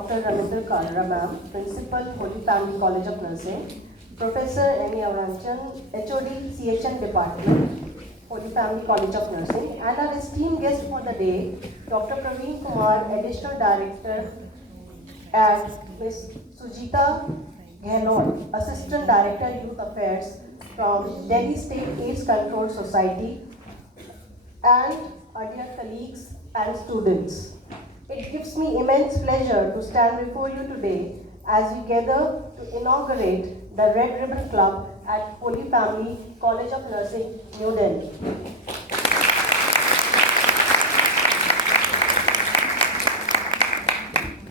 Dr. Ramindra Kalra ma'am, Principal, Holy Family College of Nursing, Professor M. Avranchan, HOD, CHN Department, Holy Family College of Nursing, and our esteemed guest for the day, Dr. Praveen Kumar, Additional Director, and Ms. Sujita Gehlot, Assistant Director, Youth Affairs from Delhi State AIDS Control Society, and our dear colleagues and students. It gives me immense pleasure to stand before you today as we gather to inaugurate the Red Ribbon Club at Holy Family College of Nursing, New Delhi.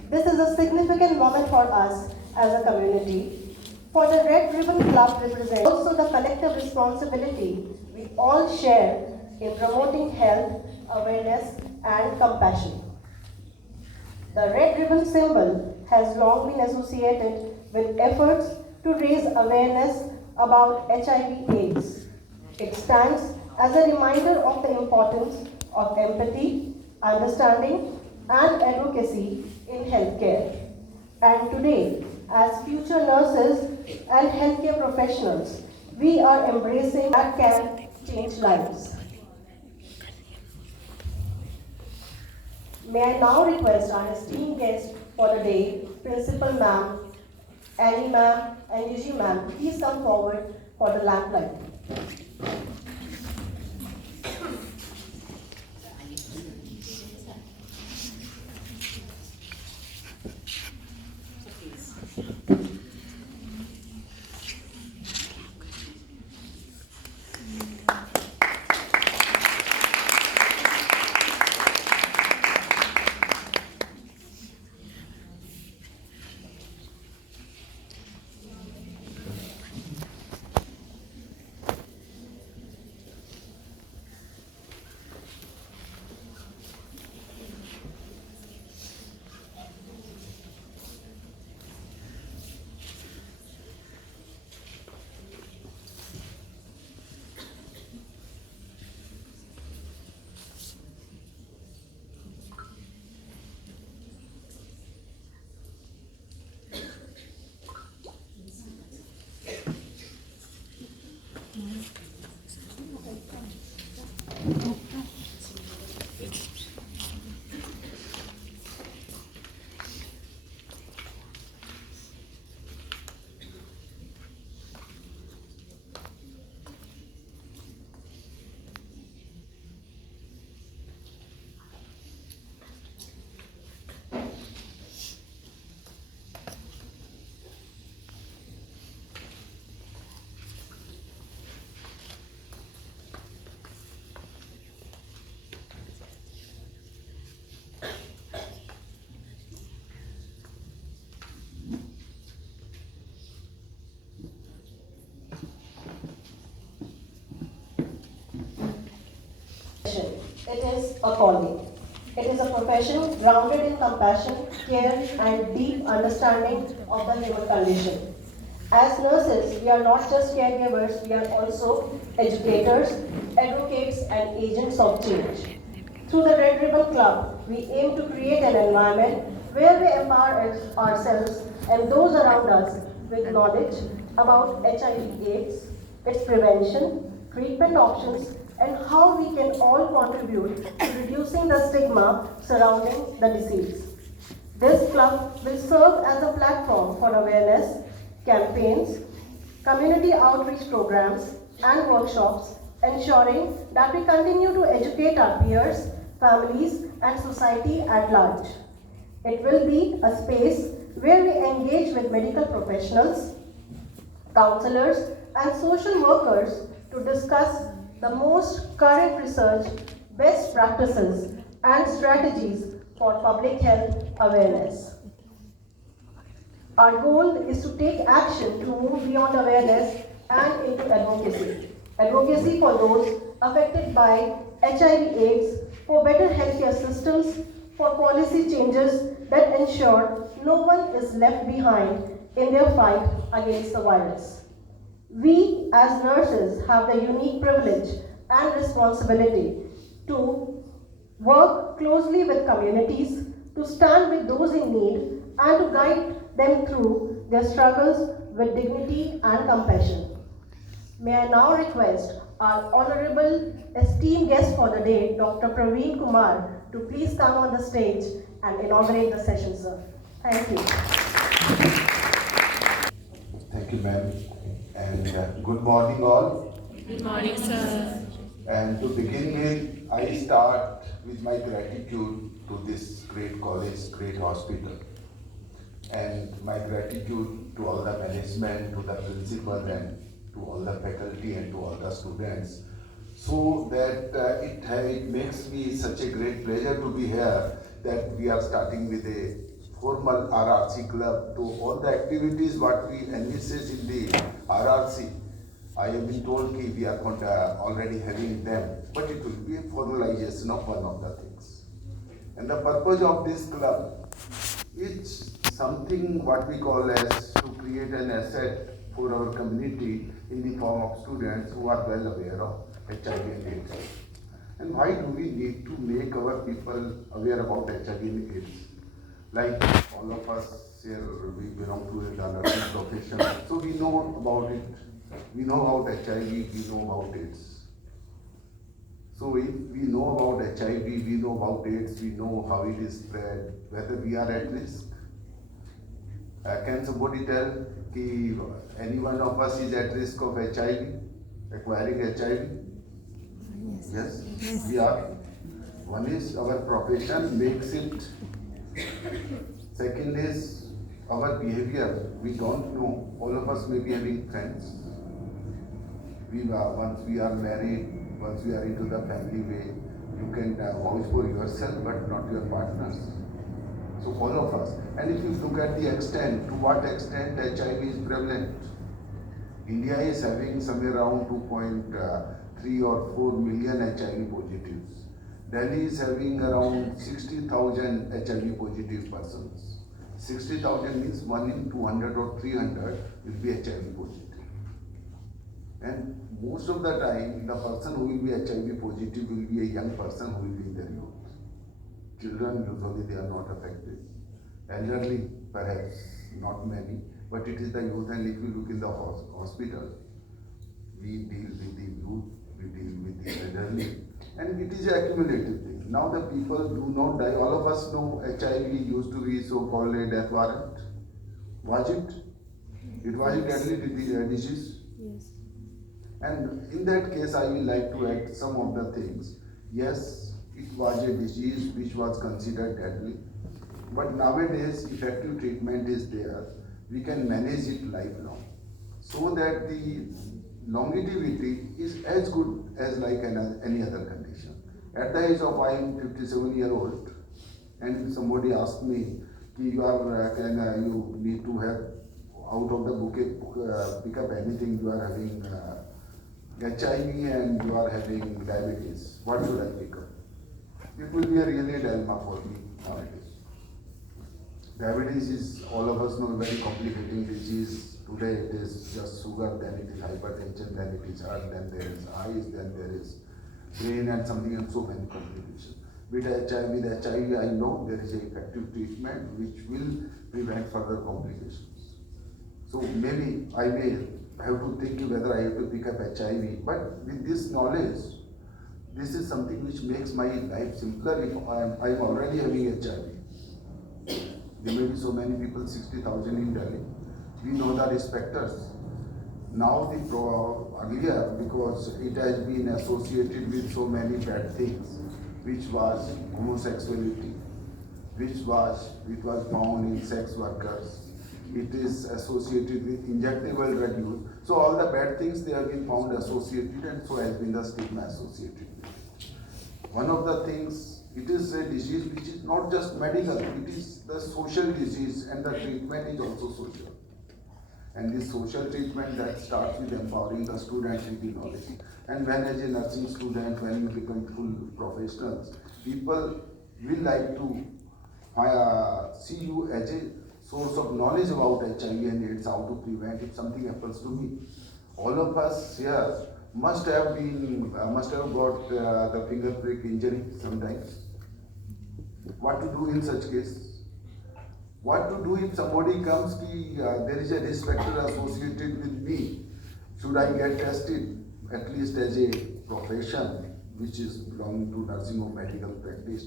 This is a significant moment for us as a community, for the Red Ribbon Club represents also the collective responsibility we all share in promoting health, awareness, and compassion. The red ribbon symbol has long been associated with efforts to raise awareness about HIV/AIDS. It stands as a reminder of the importance of empathy, understanding, and advocacy in healthcare. And today, as future nurses and healthcare professionals, we are embracing that can change lives. May I now request our esteemed guest for the day, Principal Ma'am, Annie Ma'am, and Yuji Ma'am, please come forward for the lamplight. It is a calling. It is a profession grounded in compassion, care, and deep understanding of the human condition. As nurses, we are not just caregivers, we are also educators, advocates, and agents of change. Through the Red Ribbon Club, we aim to create an environment where we empower ourselves and those around us with knowledge about HIV/AIDS, its prevention, treatment options, and how we can all contribute to reducing the stigma surrounding the disease. This club will serve as a platform for awareness, campaigns, community outreach programs, and workshops, ensuring that we continue to educate our peers, families, and society at large. It will be a space where we engage with medical professionals, counselors, and social workers to discuss the most current research, best practices, and strategies for public health awareness. Our goal is to take action to move beyond awareness and into advocacy. Advocacy for those affected by HIV/AIDS, for better healthcare systems, for policy changes that ensure no one is left behind in their fight against the virus. We as nurses have the unique privilege and responsibility to work closely with communities, to stand with those in need, and to guide them through their struggles with dignity and compassion. May I now request our honorable esteemed guest for the day, Dr. Praveen Kumar, to please come on the stage and inaugurate the session, sir. Thank you. Thank you, ma'am. And good morning, all. Good morning, sir. And to begin with, I start with my gratitude to this great college, great hospital. And my gratitude to all the management, to the principal, and to all the faculty, and to all the students. So that it makes me such a great pleasure to be here that we are starting with a formal RRC club. To all the activities what we envisage in the RRC, I have been told that we are already having them, but it will be a formalization of one of the things. And the purpose of this club is something what we call as to create an asset for our community in the form of students who are well aware of HIV and AIDS. And why do we need to make our people aware about HIV and AIDS? Like all of us here, we belong to the nursing profession, so we know about it. We know about HIV, we know about AIDS. So if we know about HIV, we know about AIDS, we know how it is spread, whether we are at risk. Can somebody tell if any one of us is at risk of HIV, acquiring HIV? Yes, we are. One is our profession makes it. Second is our behavior. We don't know. All of us may be having friends. Once we are married, once we are into the family way, you can vouch for yourself but not your partners. So all of us. And if you look at the extent, to what extent HIV is prevalent, India is having somewhere around 2.3 or 4 million HIV positives. Delhi is having around 60,000 HIV positive persons. 60,000 means 1 in 200 or 300 will be HIV positive. And most of the time, the person who will be HIV positive will be a young person who will be in their youth. Children, usually they are not affected. Elderly, perhaps not many, but it is the youth. And if you look in the hospital, we deal with the youth, we deal with the elderly, and it is an accumulative thing. Now the people do not die. All of us know HIV used to be so-called a death warrant. Was it? It was a deadly disease. Yes. And in that case, I will like to add some of the things. Yes, it was a disease which was considered deadly, but nowadays effective treatment is there. We can manage it lifelong, so that the longevity is as good as like any other condition. At the age of I am 57-year-old, and somebody asked me, you need to have out of the bouquet, pick up anything. You are having HIV and you are having diabetes. What should I pick up? It will be a really dilemma for me nowadays. Diabetes is, all of us know, a very complicating disease. Today it is just sugar, then it is hypertension, then it is heart, then there is eyes, then there is brain and something, and so many complications. With HIV, I know there is an effective treatment which will prevent further complications. So maybe I may have to think whether I have to pick up HIV, but with this knowledge, this is something which makes my life simpler. If I am already having HIV, there may be so many people, 60,000 in Delhi. We know the risk factors. Now earlier, because it has been associated with so many bad things, which was homosexuality, which was found in sex workers. It is associated with injectable drug use. So all the bad things, they have been found associated, and so has been the stigma associated with it. One of the things, it is a disease which is not just medical, it is the social disease, and the treatment is also social. And this social treatment that starts with empowering the students with the knowledge. And when as a nursing student, when you become full professionals, people will like to see you as a source of knowledge about HIV and AIDS, how to prevent if something happens to me. All of us here must have got the finger prick injury sometimes. What to do in such case? What to do if somebody comes, there is a risk factor associated with me? Should I get tested? At least as a profession which is belonging to nursing or medical practice,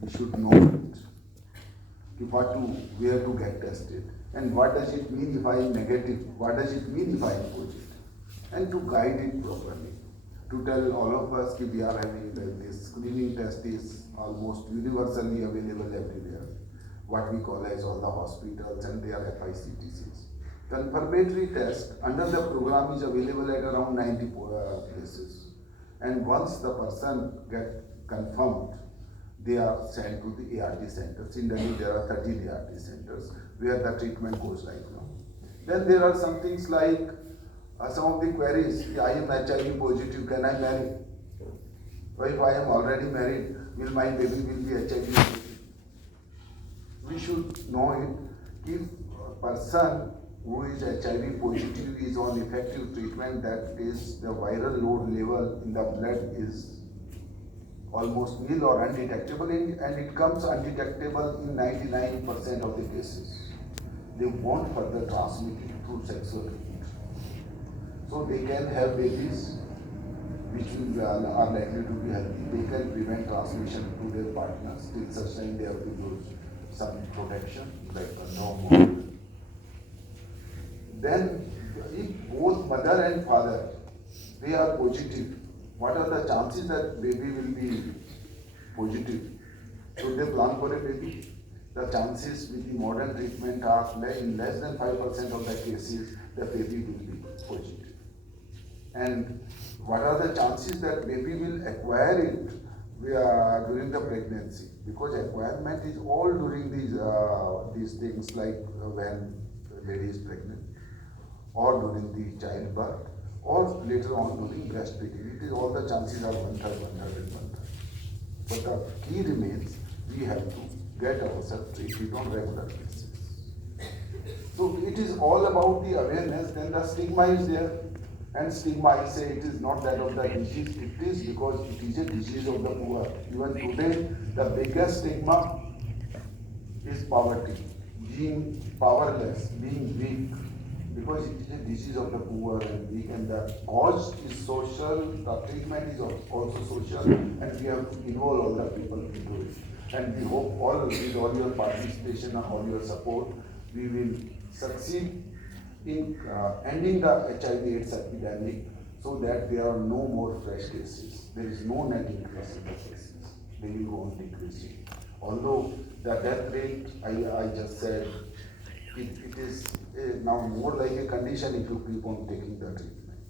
we should know it. What to, where to get tested, and what does it mean if I am negative? What does it mean if I am positive? And to guide it properly, to tell all of us that we are having this screening test is almost universally available everywhere. What we call as all the hospitals and their FICTCs. Confirmatory test under the program is available at around 90 places. And once the person get confirmed, they are sent to the ART centers. In Delhi, there are 13 ART centers where the treatment goes right now. Then there are some things like some of the queries. I am HIV positive, can I marry? Or if I am already married, will my baby will be HIV positive? We should know it. If a person who is HIV positive is on effective treatment, that is the viral load level in the blood is almost nil or undetectable, and it comes undetectable in 99% of the cases. They won't further transmit it through sexual contact. So they can have babies which are likely to be healthy. They can prevent transmission to their partners till such time they have to use some protection like condom. Then if both mother and father, they are positive, what are the chances that baby will be positive? Should they plan for a baby? The chances with the modern treatment are in less than 5% of the cases the baby will be positive. And what are the chances that baby will acquire it during the pregnancy? Because acquirement is all during these things like when the lady is pregnant, or during the childbirth, or later on during breastfeeding. It is all the chances are 1/3. But the key remains, we have to get ourselves treated on regular basis. So it is all about the awareness. Then the stigma is there, and stigma, I say, it is not that of the disease. It is because it is a disease of the poor. Even today, the biggest stigma is poverty, being powerless, being weak. Because it is a disease of the poor and weak, and the cause is social, the treatment is also social, and we have to involve all the people into it. And we hope with all your participation and all your support, we will succeed in ending the HIV/AIDS epidemic so that there are no more fresh cases. There is no net increase in the cases. They will go on decreasing. Although the death rate, I just said, it is now more like a condition if you keep on taking the treatment.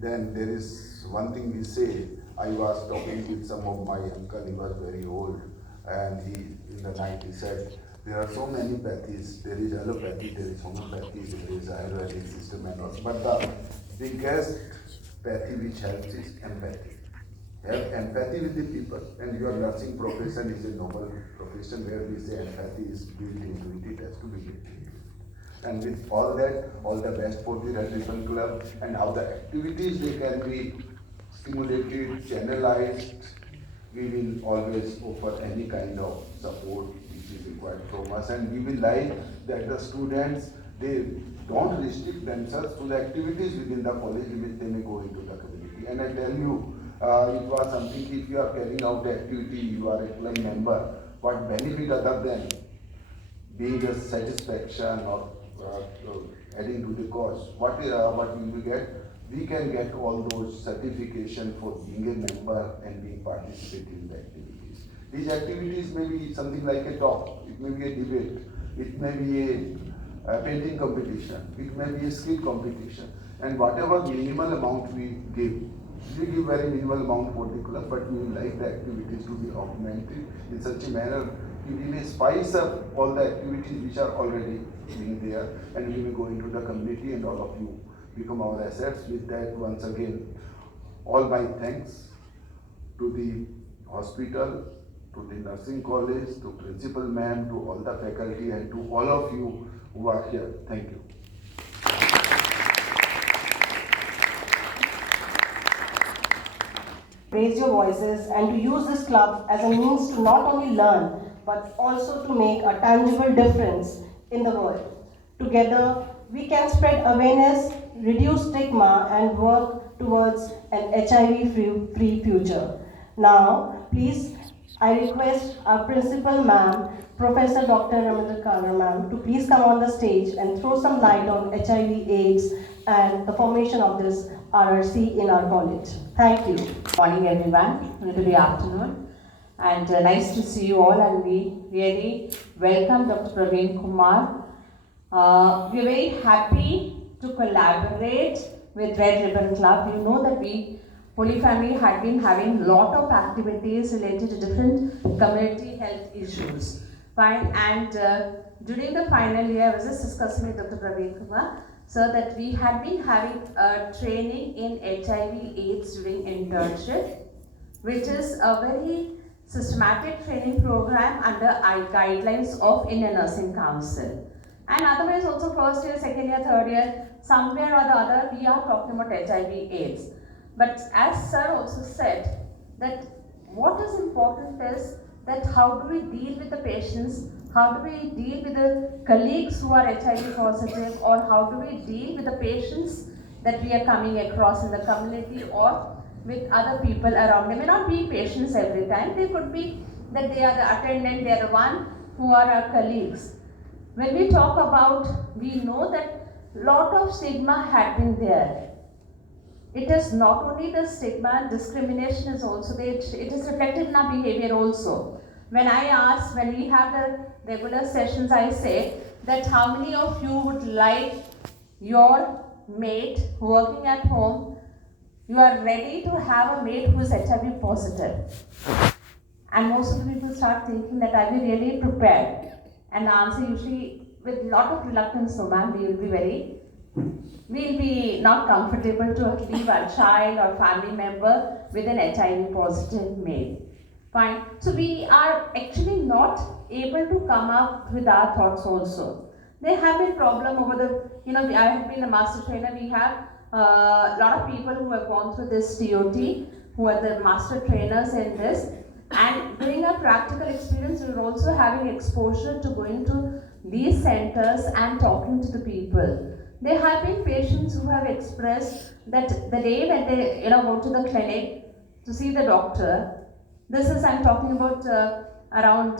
Then there is one thing we say. I was talking with some of my uncle, he was very old, and in the night he said, there are so many pathies. There is allopathy, there is homeopathy, there is Ayurvedic system and all. But the biggest pathy which helps is empathy. Have empathy with the people, and your nursing profession is a noble profession where we say empathy is built into it, it has to be built into it. And with all that, all the best for the Red Ribbon Club, and how the activities they can be stimulated, channelized. We will always offer any kind of support which is required from us, and we will like that the students, they don't restrict themselves to the activities within the college, which they may go into the community. And I tell you, it was something, if you are carrying out the activity, you are a club member, what benefit other than being a satisfaction or adding to the cause? What we will get? We can get all those certification for being a member and being participating in the activities. These activities may be something like a talk, it may be a debate, it may be a painting competition, it may be a skill competition, and whatever minimal amount we give very minimal amount for the club, but we would like the activities to be augmented in such a manner we may spice up all the activities which are already being there, and we will go into the community and all of you become our assets. With that, once again, all my thanks to the hospital, to the nursing college, to principal ma'am, to all the faculty, and to all of you who are here. Thank you. Raise your voices and to use this club as a means to not only learn but also to make a tangible difference in the world. Together, we can spread awareness, reduce stigma, and work towards an HIV-free future. Now, please, I request our principal ma'am, Professor Dr. Ramita Kara ma'am, to please come on the stage and throw some light on HIV/AIDS and the formation of this RRC in our college. Thank you. Morning everyone, good afternoon, and nice to see you all, and we really welcome Dr. Praveen Kumar. We are very happy to collaborate with Red Ribbon Club. You know that we, Holy Family, had been having a lot of activities related to different community health issues. Fine, and during the final year, I was just discussing with Dr. Praveen Kumar, so that we had been having a training in HIV/AIDS during internship, which is a very systematic training program under guidelines of Indian Nursing Council. And otherwise also first year, second year, third year, somewhere or the other, we are talking about HIV/AIDS. But as sir also said, that what is important is that how do we deal with the patients, how do we deal with the colleagues who are HIV positive, or how do we deal with the patients that we are coming across in the community or with other people around. They may not be patients every time, they could be that they are the attendant, they are the one who are our colleagues. When we talk about, we know that lot of stigma had been there. It is not only the stigma, discrimination is also there, it is reflected in our behavior also. When I ask, when we have the regular sessions, I say that how many of you would like your mate working at home, you are ready to have a mate who is HIV positive. And most of the people start thinking that are we really prepared? And the answer usually with a lot of reluctance, no ma'am, we'll be not comfortable to leave our child or family member with an HIV positive male. Fine. So we are actually not able to come up with our thoughts also. There have been problem over the, I have been a master trainer, we have a lot of people who have gone through this TOT, who are the master trainers in this. And during our practical experience, we were also having exposure to going to these centers and talking to the people. There have been patients who have expressed that the day that they go to the clinic to see the doctor, this is, I'm talking about around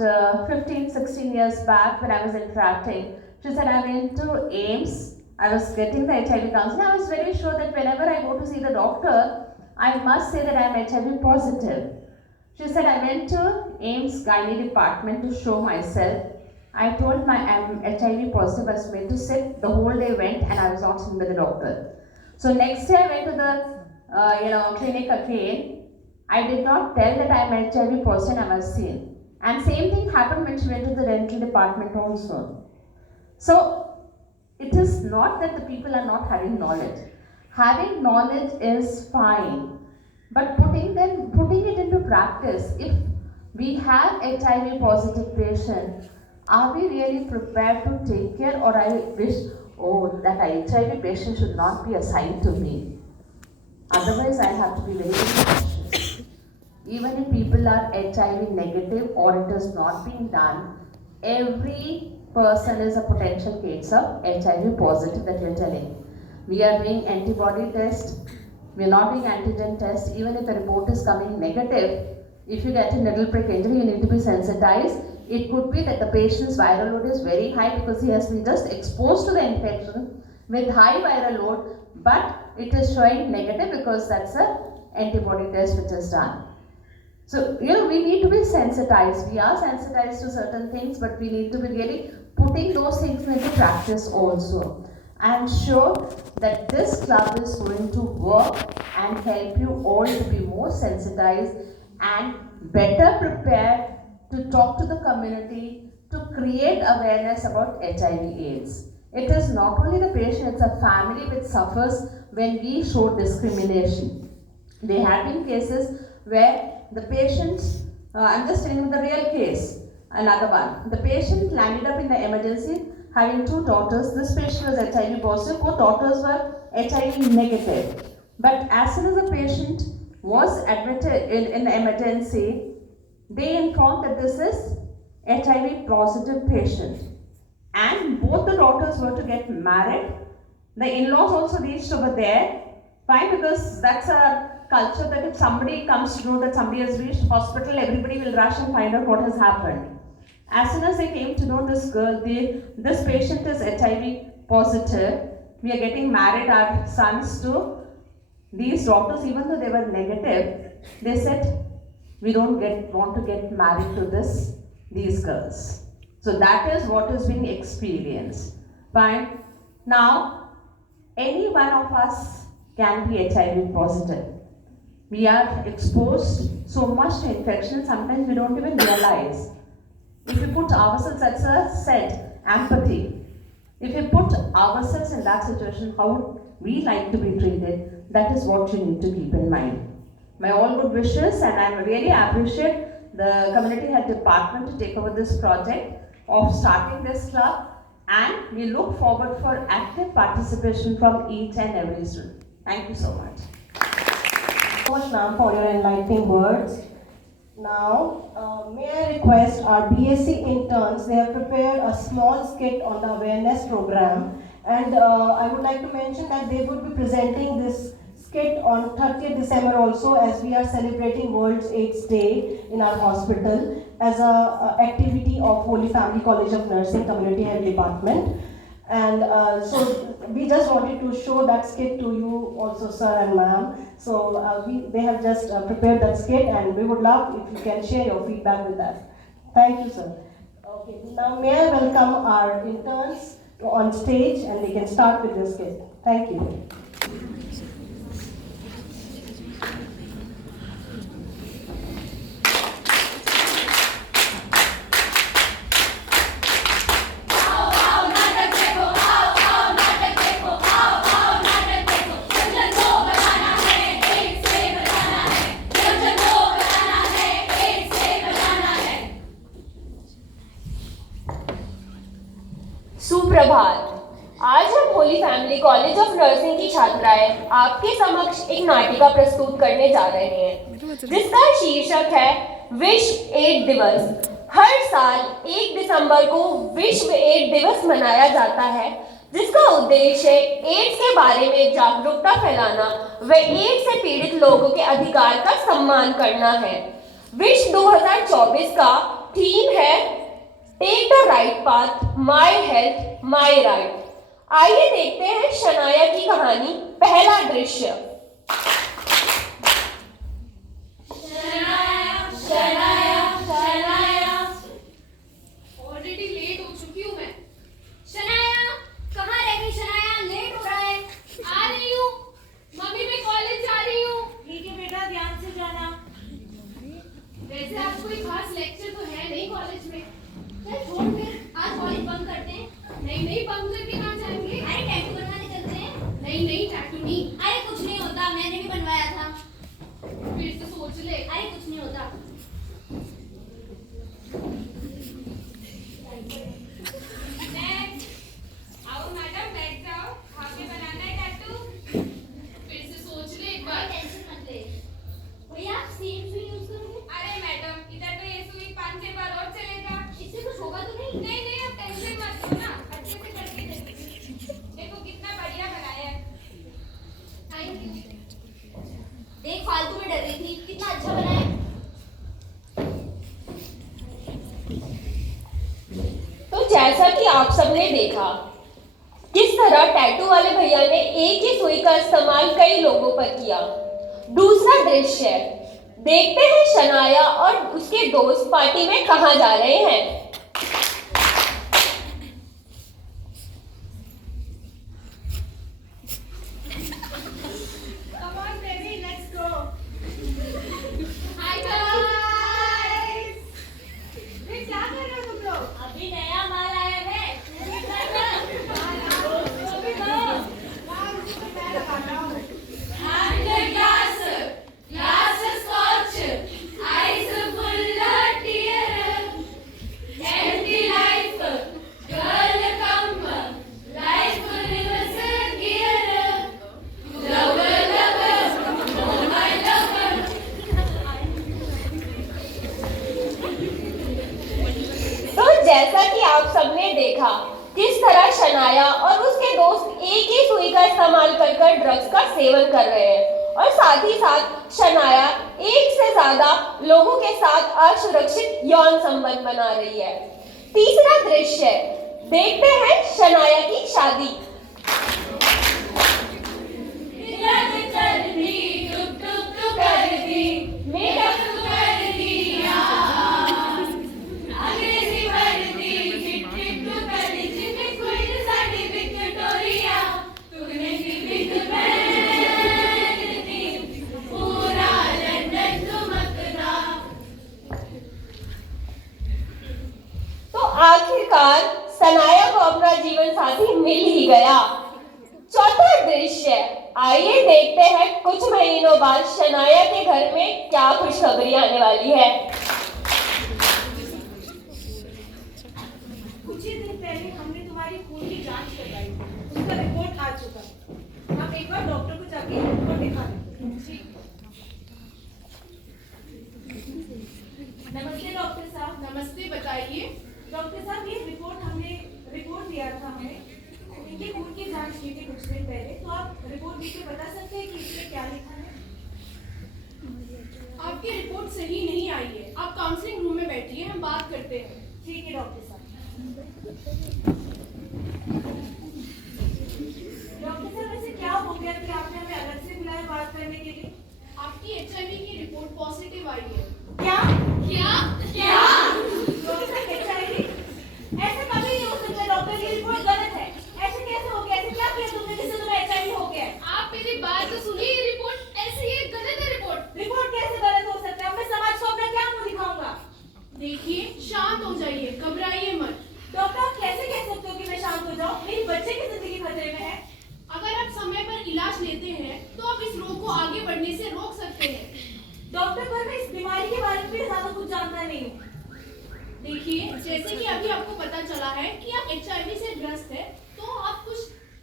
15, 16 years back when I was interacting. She said, I went to AIMS, I was getting the HIV counseling. I was very sure that whenever I go to see the doctor, I must say that I am HIV positive. She said, I went to AIMS gynae department to show myself. I told I am HIV positive, I was made to sit, the whole day went and I was not seen by the doctor. So next day I went to the clinic again. I did not tell that I am HIV positive and I was seen. And same thing happened when she went to the dental department also. So it is not that the people are not having knowledge. Having knowledge is fine, but putting it into practice, if we have HIV positive patient, are we really prepared to take care, or I wish, that HIV patient should not be assigned to me. Otherwise, I have to be very cautious. Even if people are HIV negative or it is not being done, every person is a potential case of HIV positive that you're telling. We are doing antibody test, we are not doing antigen test. Even if the report is coming negative, if you get a needle prick injury, you need to be sensitized. It could be that the patient's viral load is very high because he has been just exposed to the infection with high viral load, but it is showing negative because that's an antibody test which is done. So, we need to be sensitized. We are sensitized to certain things, but we need to be really putting those things into practice also. I am sure that this club is going to work and help you all to be more sensitized and better prepared to talk to the community, to create awareness about HIV/AIDS. It is not only the patient, it's a family which suffers when we show discrimination. There have been cases where the patient, I'm just telling you the real case, another one. The patient landed up in the emergency having two daughters. This patient was HIV positive, both daughters were HIV negative. But as soon as the patient was admitted in the emergency, they informed that this is HIV positive patient, and both the daughters were to get married. The in-laws also reached over there. Why? Because that's a culture that if somebody comes to know that somebody has reached hospital, everybody will rush and find out what has happened. As soon as they came to know this girl, this patient is HIV positive, we are getting married our sons to these doctors, even though they were negative, they said, we don't want to get married to these girls. So that is what is being experienced. Fine. Now, any one of us can be HIV positive. We are exposed so much to infection, sometimes we don't even realize. If you put ourselves, that's a said, empathy. If you put ourselves in that situation, how would we like to be treated? That is what you need to keep in mind. My all good wishes, and I really appreciate the community health department to take over this project of starting this club, and we look forward for active participation from each and every student. Thank you so much. Thank you so much, ma'am, for your enlightening words. Now, may I request our BSc interns, they have prepared a small skit on the awareness program, and I would like to mention that they would be presenting this skit on 30th December also, as we are celebrating World AIDS Day in our hospital as a activity of Holy Family College of Nursing Community Health Department. And so we just wanted to show that skit to you also, sir and ma'am. So they have just prepared that skit, and we would love if you can share your feedback with us. Thank you, sir. Okay, now may I welcome our interns on stage, and they can start with the skit. Thank you. सुप्रभात। आज हम Holi family college of nursing की छात्राएं आपके समक्ष एक नाटिका प्रस्तुत करने जा रहे हैं, जिसका शीर्षक है विश्व एड्स दिवस। हर साल 1 दिसंबर को विश्व एड्स दिवस मनाया जाता है, जिसका उद्देश्य एड्स के बारे में जागरूकता फैलाना व एड्स से पीड़ित लोगों के अधिकार का सम्मान करना है। विश्व 2024 का थीम है take the right path, my health my right. आइए देखते हैं शनाया की कहानी। पहला दृश्य। ऑलरेडी लेट हो चुकी हूँ मैं। शनाया, कहाँ रह गई शनाया? लेट हो रहा है। आ रही हूँ मम्मी, मैं कॉलेज जा रही हूँ। ठीक है बेटा, ध्यान से जाना। वैसे आज कोई खास लेक्चर तो है नहीं कॉलेज में। चल छोड़, फिर आज कॉलेज बंद करते हैं। नहीं, बंद करके कहाँ जाएंगे? अरे टैटू बनवाने चलते हैं। नहीं, टैटू नहीं। अरे कुछ नहीं होता, मैंने भी बनवाया था। फिर से सोच ले। अरे कुछ नहीं होता। आओ मैडम, बैठ जाओ। आपके बनाना है टैटू? फिर से सोच ले एक बार। टेंशन मत ले। भैया सेम सुई यूज करोगे? अरे मैडम, इधर तो ये सुई 5-6 बार और चलेगा। इससे कुछ होगा तो नहीं? नहीं, आप टेंशन मत लो ना, अच्छे से करके देखो कितना बढ़िया बनाया है। Thank you. देख, फालतू में डर रही थी, कितना अच्छा बनाया है। तो जैसा कि आप सबने देखा, किस तरह टैटू वाले भैया ने एक ही सुई का इस्तेमाल कई लोगों पर किया। दूसरा दृश्य, देखते हैं शनाया और उसके दोस्त पार्टी में कहाँ जा रहे हैं। Come on baby, let's go. Hi guys. ये क्या कर रहे हो तुम लोग? अभी नया माल आया है। Glass scotch, eyes full of tears. कि आप सबने देखा किस तरह शनाया और उसके दोस्त एक ही सुई का इस्तेमाल कर ड्रग्स का सेवन कर रहे हैं और साथ ही साथ शनाया एक से ज्यादा लोगों के साथ असुरक्षित यौन संबंध बना रही है। तीसरा दृश्य देखते हैं शनाया की शादी। आखिरकार सनाया को अपना जीवन साथी मिल ही गया। चौथा दृश्य आइए देखते हैं कुछ महीनों बाद शनाया के घर में क्या खुशखबरी आने वाली है। कुछ ही दिन पहले हमने तुम्हारी खून की जांच करवाई, उसका रिपोर्ट आ चुका। आप एक बार डॉक्टर को जाके रिपोर्ट दिखा दें। नमस्ते डॉक्टर साहब। नमस्ते, बताइए। डॉक्टर साहब, ये रिपोर्ट दिया था हमें, इनके खून की जांच की थी कुछ दिन पहले, तो आप रिपोर्ट देख के बता सकते हैं कि इसमें क्या लिखा है? आपकी रिपोर्ट सही नहीं आई है। आप काउंसलिंग रूम में बैठिए, हम बात करते हैं। ठीक है डॉक्टर साहब। डॉक्टर साहब, वैसे क्या हो गया कि आपने हमें अलग से बुलाया बात करने के लिए? आपकी HIV की रिपोर्ट पॉजिटिव आई है। क्या? क्या? क्या? Doctor, HIV? ऐसे कभी नहीं हो सकता डॉक्टर, ये रिपोर्ट गलत है। ऐसे कैसे हो गया? ऐसे क्या किया तुमने जिससे तुम्हें HIV हो गया? आप मेरी बात तो सुनिए, ये रिपोर्ट ऐसी है, गलत है रिपोर्ट। रिपोर्ट कैसे गलत हो सकता है? मैं समाज को अपना क्या मुंह दिखाऊंगा? देखिए, शांत हो जाइए, घबराइए मत। डॉक्टर, आप कैसे कह सकते हो कि मैं शांत हो जाऊं? मेरी बच्चे की जिंदगी खतरे में है। अगर आप समय पर इलाज लेते हैं तो आप इस रोग को आगे बढ़ने से रोक सकते हैं। डॉक्टर, पर मैं इस बीमारी के बारे में भी ज्यादा कुछ जानता नहीं हूँ। देखिए, जैसे कि अभी आपको पता चला है कि आप HIV से ग्रस्त हैं, तो आप कुछ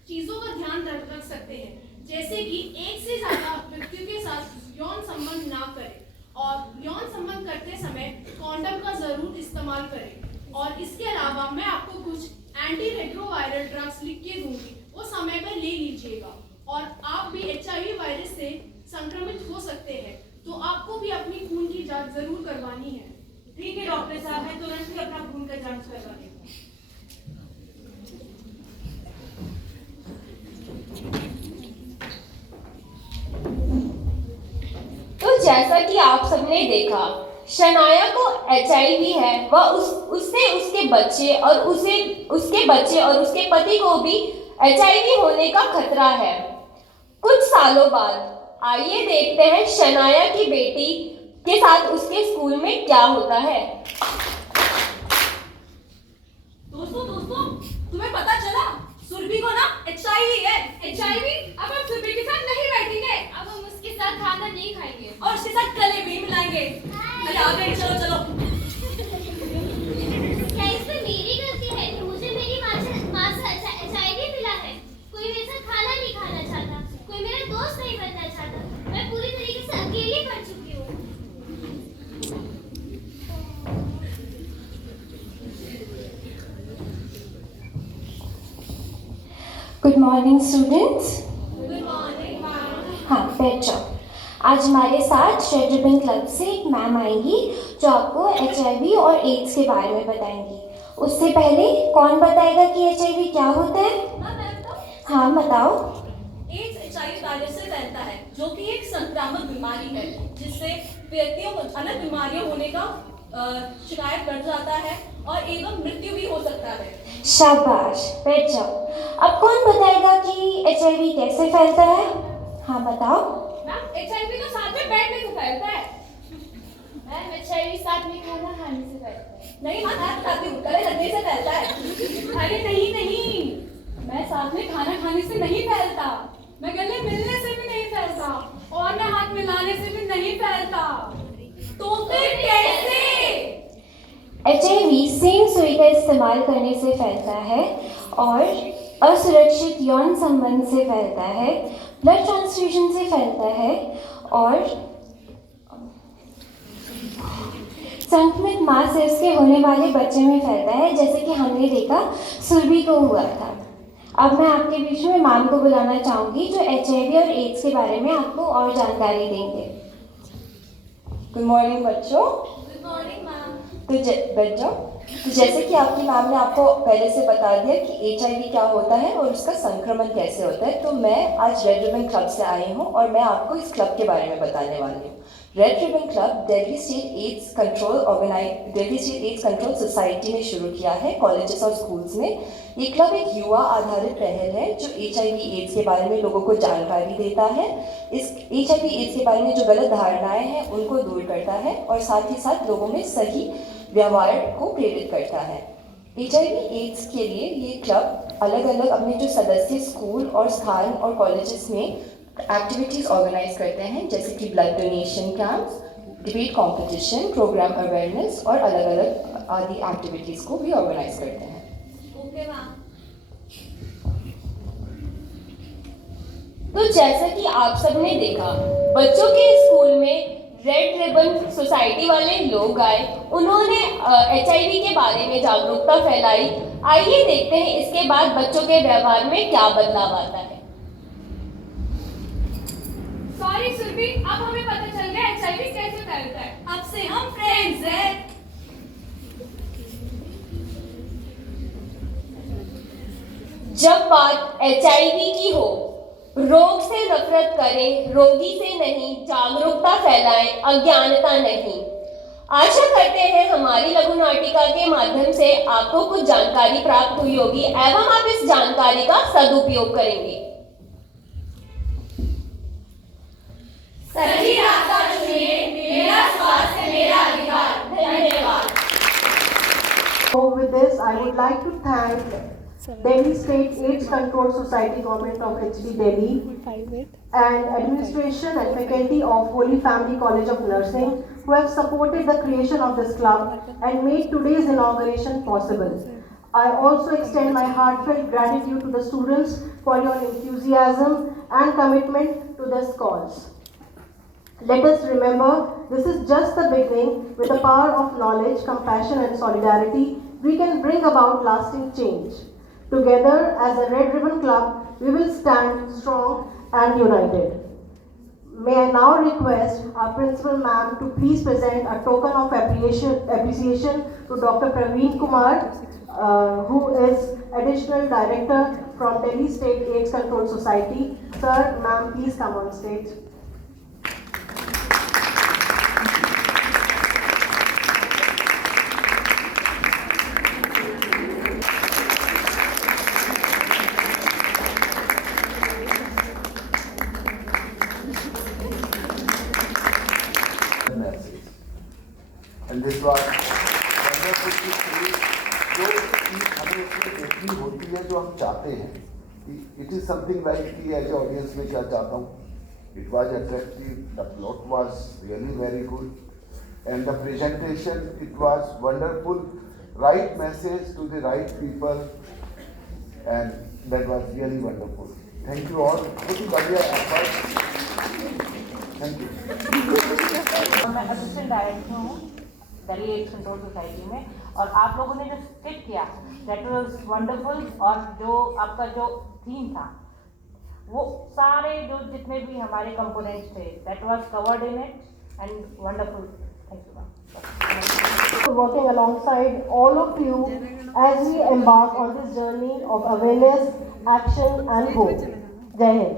चीजों का ध्यान रख सकते हैं, जैसे कि एक से ज्यादा व्यक्तियों के साथ यौन संबंध ना करें और यौन संबंध करते समय कॉन्डम का जरूर इस्तेमाल करें। और इसके अलावा मैं आपको कुछ एंटी रेट्रोवायरल ड्रग्स लिख के दूंगी, वो समय पर ले लीजिएगा। और आप भी HIV वायरस से संक्रमित हो सकते हैं, तो आपको भी अपनी खून की जांच जरूर करवानी है। ठीक है डॉक्टर साहब, मैं तुरंत ही अपना खून का जांच करवा लेती हूँ। तो जैसा कि आप सबने देखा, शनाया को HIV है, वह उससे उसके बच्चे और उसके पति को भी HIV होने का खतरा है। कुछ सालों बाद आइए देखते हैं शनाया की बेटी के साथ उसके स्कूल में क्या होता है। दोस्तों, तुम्हें पता चला? सुरभि को ना HIV है। HIV? अब हम सुरभि के साथ नहीं बैठेंगे, अब हम उसके साथ खाना नहीं खाएंगे और उसके साथ गले भी मिलाएंगे। अरे आ गए, चलो। क्या इसमें मेरी गलती है कि मुझे मेरी माँ से HIV मिला है? कोई मेरे साथ खाना नहीं खाना चाहता, कोई मेरा दोस्त नहीं बनना चाहता। मैं पूरी तरीके से अकेली पड़ चुकी हूँ। Good morning students. Good morning ma'am. हाँ, बैठ जाओ। आज हमारे साथ रेड रिबन क्लब से एक मैम आएंगी जो आपको HIV और एड्स के बारे में बताएंगी। उससे पहले कौन बताएगा कि HIV क्या होता है? हाँ, बताओ। एड्स HIV वायरस से फैलता है, जो कि एक संक्रामक बीमारी है, जिससे व्यक्तियों को अलग बीमारियों होने का शिकायत बढ़ जाता है और एवं मृत्यु भी हो सकता है। शाबाश, बैठ जाओ। अब कौन बताएगा कि HIV कैसे फैलता है? हाँ, बताओ। मैम, HIV तो साथ में बैठने से फैलता है। मैम, HIV साथ में खाना खाने से फैलता है। नहीं, हाँ मैं बताती हूँ, गले लगने से फैलता है। अरे नहीं, मैं साथ में खाना खाने से नहीं फैलता, मैं गले मिलने से भी नहीं फैलता और मैं हाथ मिलाने से भी नहीं फैलता। तो फिर कैसे? HIV सेम सुई का इस्तेमाल करने से फैलता है और असुरक्षित यौन संबंध से फैलता है, ब्लड ट्रांसफ्यूजन से फैलता है और संक्रमित मास से उसके होने वाले बच्चे में फैलता है, जैसे कि हमने देखा सुरभि को हुआ था। अब मैं आपके बीच में मैम को बुलाना चाहूँगी जो HIV और एड्स के बारे में आपको और जानकारी देंगे। गुड मॉर्निंग बच्चों। Good morning ma'am. तो जैसे कि आपकी मैम ने आपको पहले से बता दिया कि HIV क्या होता है और उसका संक्रमण कैसे होता है, तो मैं आज रेड रिबन क्लब से आई हूँ और मैं आपको इस क्लब के बारे में बताने वाली हूँ। Red ribbon club Delhi state AIDS control society ने शुरू किया है कॉलेजेस और स्कूल्स में। ये क्लब एक युवा आधारित पहल है जो HIV एड्स के बारे में लोगों को जानकारी देता है, इस HIV एड्स के बारे में जो गलत धारणाएं हैं उनको दूर करता है और साथ ही साथ लोगों में सही व्यवहार को प्रेरित करता है। HIV एड्स के लिए ये क्लब अलग अलग अपने जो सदस्य स्कूल और स्थान और कॉलेजेस में एक्टिविटीज़ ऑर्गेनाइज करते हैं, जैसे कि blood donation camps, debate competition, programme awareness और अलग अलग आदि एक्टिविटीज़ को भी ऑर्गेनाइज करते हैं। Okay ma'am. तो जैसा कि आप सबने देखा, बच्चों के स्कूल में रेड रिबन सोसाइटी वाले लोग आए, उन्होंने HIV के बारे में जागरूकता फैलाई। आइए देखते हैं इसके बाद बच्चों के व्यवहार में क्या बदलाव आता है। सॉरी सुरभि, अब हमें पता चल गया HIV कैसे फैलता है। अब से हम फ्रेंड्स हैं। जब बात HIV की हो, रोग से नफरत करें, रोगी से नहीं, जागरूकता फैलाएं, अज्ञानता नहीं। आशा करते हैं हमारी लघु नाटिका के माध्यम से आपको कुछ जानकारी प्राप्त हुई होगी एवं आप इस जानकारी का सदुपयोग करेंगे। सही रास्ता चुनिए, मेरा स्वास्थ्य मेरा अधिकार। धन्यवाद। So with this, I would like to thank Delhi State AIDS Control Society, Government of HD Delhi, and administration and faculty of Holy Family College of Nursing, who have supported the creation of this club and made today's inauguration possible. I also extend my heartfelt gratitude to the students for your enthusiasm and commitment to this cause. Let us remember, this is just the beginning. With the power of knowledge, compassion and solidarity, we can bring about lasting change. Together, as a Red Ribbon Club, we will stand strong and united. May I now request our Principal Ma'am to please present a token of appreciation to Dr. Praveen Kumar, who is Additional Director from Delhi State AIDS Control Society. Sir, Ma'am, please come on stage. And this was wonderful to see जो चीज़ हमें उसमें देखनी होती है जो हम चाहते हैं। It is something like कि as a audience में क्या चाहता हूँ। It was attractive, the plot was really very good, and the presentation it was wonderful, right message to the right people, and that was really wonderful. Thank you all. बहुत ही बढ़िया effort. Thank you. मैं assistant director हूँ Delhi AIDS control society में, और आप लोगों ने जो स्टिक किया दैट वाज वंडरफुल, और जो आपका जो थीम था वो सारे जो जितने भी हमारे कंपोनेंट्स थे that was covered in it and wonderful. Thank you ma'am. Working alongside all of you as we embark on this journey of awareness, action and hope. Jai Hind.